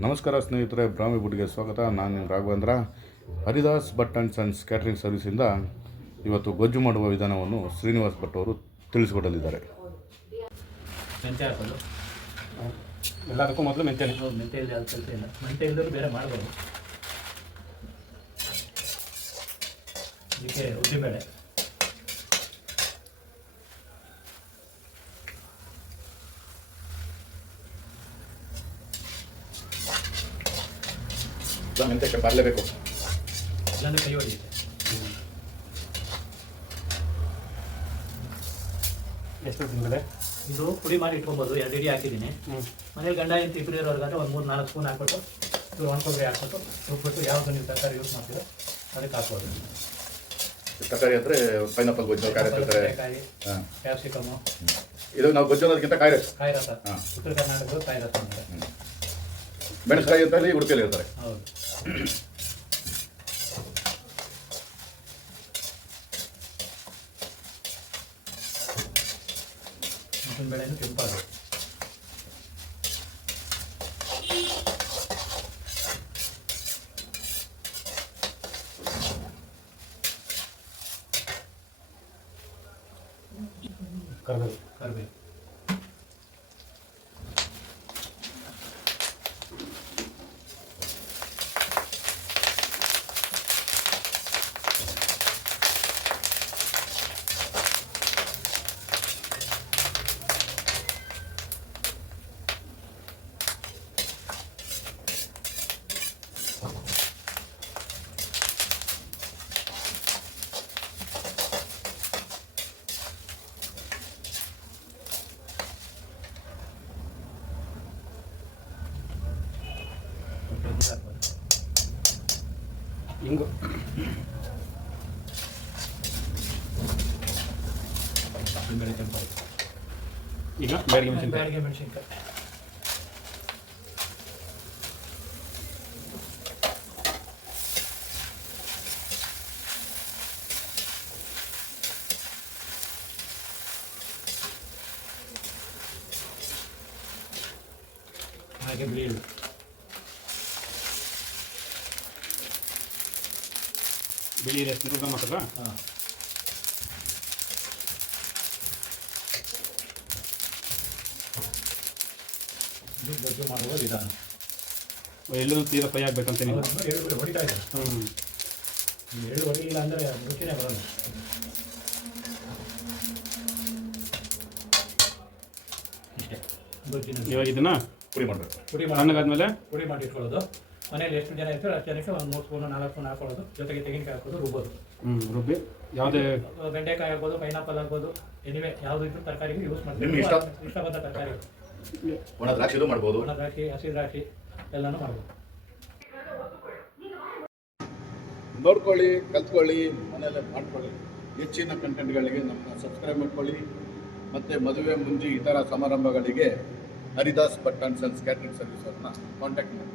ನಮಸ್ಕಾರ ಸ್ನೇಹಿತರೆ, ಬ್ರಾಹ್ಮಿ ಬುಡ್ಗೆ ಸ್ವಾಗತ. ನಾನು Raghavendra. Haridas Bhat and sons catering ಸರ್ವಿಸಿಂದ ಇವತ್ತು ಗೊಜ್ಜು ಮಾಡುವ ವಿಧಾನವನ್ನು ಶ್ರೀನಿವಾಸ್ ಭಟ್ ಅವರು ತಿಳಿಸಿಕೊಡಲಿದ್ದಾರೆ. ಮೆಂತ್ಯ ಹಾಕೋದು ಎಲ್ಲದಕ್ಕೂ ಮೊದಲು ಮೆಂತ್ಯನೇ. ಮೆಂತ್ಯ ಇಲ್ಲದೆ ಅದು ಕೆಲಸ ಇಲ್ಲ. ಮೆಂತ್ಯ ಇಲ್ಲದರೂ ಬೇರೆ ಮಾಡ್ಬೋದು. ಇದಕ್ಕೆ ಉದ್ದಿನಬೇಳೆ, ಮೆಂತ್ಯಕ್ಕೆ ಬರಲೇಬೇಕು, ಇಲ್ಲಾಂದರೆ ಕೈ ಹೊಡೆಯುತ್ತೆ. ಎಷ್ಟು ಉದ್ದಿನಬೇಳೆ? ಇದು ಪುಡಿ ಮಾಡಿ ಇಟ್ಕೊಬೋದು. 2 ಇಡಿ ಹಾಕಿದ್ದೀನಿ. ಮನೇಲಿ ಗಂಡ ಹೆಂಡತಿ ಇಬ್ಬರು ಇರೋರ್ಗಾದ್ರೆ ಒಂದು 3-4 ಸ್ಪೂನ್ ಹಾಕ್ಬಿಟ್ಟು ಇದು ಒಣಕೊಬ್ಬರಿ ಹಾಕ್ಬಿಟ್ಟು ರುಬ್ಬಿಟ್ಟು ಯಾವಾಗ ನೀವು ತರಕಾರಿ ಯೂಸ್ ಮಾಡ್ತೀರೋ ಅದಕ್ಕೆ ಹಾಕ್ಬೋದು. ತರಕಾರಿ ಅಂದರೆ ಪೈನಾಪಲ್ ಗೊಜ್ಜು, ಸೌತೆಕಾಯಿ, ಕ್ಯಾಪ್ಸಿಕಮು. ಇದು ನಾವು ಗೊಜ್ಜು ಅನ್ನೋದಕ್ಕಿಂತ ಕಾಯಿ ರಸ. ಉತ್ತರ ಕರ್ನಾಟಕದ ಕಾಯಿ ರಸ ಅಂತಾರೆ. ಮೆಣಸಿನಕಾಯಿ ಅಂತ ಹೇಳಿ ಉಡುಪಿಯಲ್ಲಿ ಇರ್ತಾರೆ. ಹೌದು. ಉದ್ದಿನಬೇಳೆನೂ ಕೆಂಪಾಗುತ್ತೆ. ಕರಿಬೇವು ಹಿಂಗು ಉದ್ದಿನಬೇಳೆ ಕೆಂಪಾಗುತ್ತೆ. ಈಗ ಬ್ಯಾಡಿಗೆ ಮೆಣಸಿನ್ಕಾಯಿ. ಬ್ಯಾಡಿಗೆ ಮೆಣಸಿನ್ಕಾಯಿ ಹಾಗೆ ಬಿಳಿ ಬಿಳಿ ಎಷ್ಟು ರುಬ್ಬ ಮಾಡ್ತಲ್ಲ. ಇದು ಗೊಜ್ಜು ಮಾಡುವ ವಿಧಾನ. ಎಲ್ಲೂ ತೀರಾ ಫ್ರೈ ಆಗ್ಬೇಕಂತೇನಿಲ್ಲ. ಎಳ್ಳು ಹೊಡಿತಾ ಇದ್ದಾರೆ. ಎಳ್ಳು ಹೊಡಿಲಿಲ್ಲ ಅಂದರೆ ರುಚಿನೇ ಬರೋಲ್ಲ. ಇಷ್ಟೇ ಗೊಜ್ಜಿನ. ಇವಾಗ ಇದನ್ನ ಪುಡಿ ಮಾಡಬೇಕು. ಪುಡಿ ತಣ್ಣಗಾದ್ಮೇಲೆ ಪುಡಿ ಮಾಡಿ ಇಟ್ಕೊಳ್ಳೋದು. ಮನೇಲಿ ಎಷ್ಟು ಜನ ಇರ್ತಾರೆ ಅಷ್ಟು ಜನಕ್ಕೆ ಒಂದು 3 ಸ್ಪೂನು 4 ಸ್ಪೂನ್ ಹಾಕೊಳ್ಳೋದು. ಜೊತೆಗೆ ತೆಂಗಿನಕಾಯಿ ಹಾಕೋದು, ರುಬ್ಬೋದು. ರುಬ್ಬಿ ಯಾವುದೇ ಬೆಂಡೆಕಾಯಿ ಹಾಕ್ಬೋದು, ಪೈನಾಪಲ್ ಹಾಕ್ಬೋದು. ಎನಿವೆ ಯಾವುದು ಇದ್ರೂ ತರಕಾರಿಗೆ ಯೂಸ್ ಮಾಡ್ತೀವಿ. ನಿಮ್ಗೆ ಇಷ್ಟ ಬಂದ ತರಕಾರಿ, ಒಣ ದ್ರಾಕ್ಷಿದು ಮಾಡ್ಬೋದು, ಒಣ ದ್ರಾಕ್ಷಿ, ಹಸಿ ದ್ರಾಕ್ಷಿ ಎಲ್ಲನೂ ಮಾಡ್ಬೋದು. ನೋಡ್ಕೊಳ್ಳಿ, ಕಲ್ತ್ಕೊಳ್ಳಿ, ಮನೆಯಲ್ಲೇ ಮಾಡ್ಕೊಳ್ಳಿ. ಹೆಚ್ಚಿನ ಕಂಟೆಂಟ್ಗಳಿಗೆ ನಮ್ಮನ್ನ ಸಬ್ಸ್ಕ್ರೈಬ್ ಮಾಡ್ಕೊಳ್ಳಿ. ಮತ್ತು ಮದುವೆ ಮುಂಜಿ ಇತರ ಸಮಾರಂಭಗಳಿಗೆ Haridas Bhat and sons catering service ಅವ್ರನ್ನ ಕಾಂಟ್ಯಾಕ್ಟ್ ಮಾಡಿ.